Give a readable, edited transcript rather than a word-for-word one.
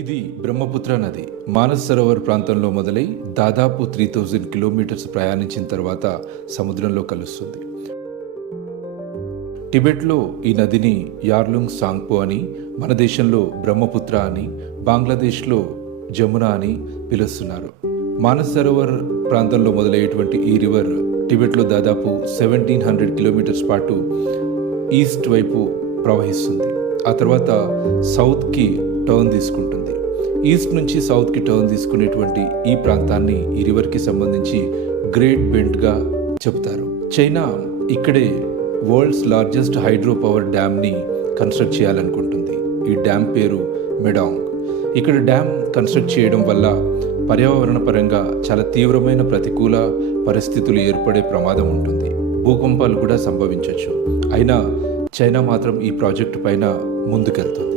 ఇది బ్రహ్మపుత్ర నది మానస్ సరోవర్ ప్రాంతంలో మొదలై దాదాపు 3000 కిలోమీటర్స్ ప్రయాణించిన తర్వాత సముద్రంలో కలుస్తుంది. టిబెట్లో ఈ నదిని యార్లుంగ్ సాంగ్పో అని, మన దేశంలో బ్రహ్మపుత్ర అని, బంగ్లాదేశ్లో జమున అని పిలుస్తున్నారు. మానస్ సరోవర్ ప్రాంతంలో మొదలయ్యేటువంటి ఈ రివర్ టిబెట్లో దాదాపు 1700 కిలోమీటర్స్ పాటు ఈస్ట్ వైపు ప్రవహిస్తుంది. ఆ తర్వాత సౌత్కి టర్న్ తీసుకుంటుంది. ఈస్ట్ నుంచి సౌత్కి టర్న్ తీసుకునేటువంటి ఈ ప్రాంతాన్ని, ఈ రివర్కి సంబంధించి గ్రేట్ బెండ్గా చెబుతారు. చైనా ఇక్కడే వరల్డ్స్ లార్జెస్ట్ హైడ్రో పవర్ డ్యామ్ని కన్స్ట్రక్ట్ చేయాలనుకుంటుంది. ఈ డ్యామ్ పేరు మెడాంగ్. ఇక్కడ డ్యామ్ కన్స్ట్రక్ట్ చేయడం వల్ల పర్యావరణ పరంగా చాలా తీవ్రమైన ప్రతికూల పరిస్థితులు ఏర్పడే ప్రమాదం ఉంటుంది. భూకంపాలు కూడా సంభవించవచ్చు. అయినా చైనా మాత్రం ఈ ప్రాజెక్టు పైన ముందుకెళ్తుంది.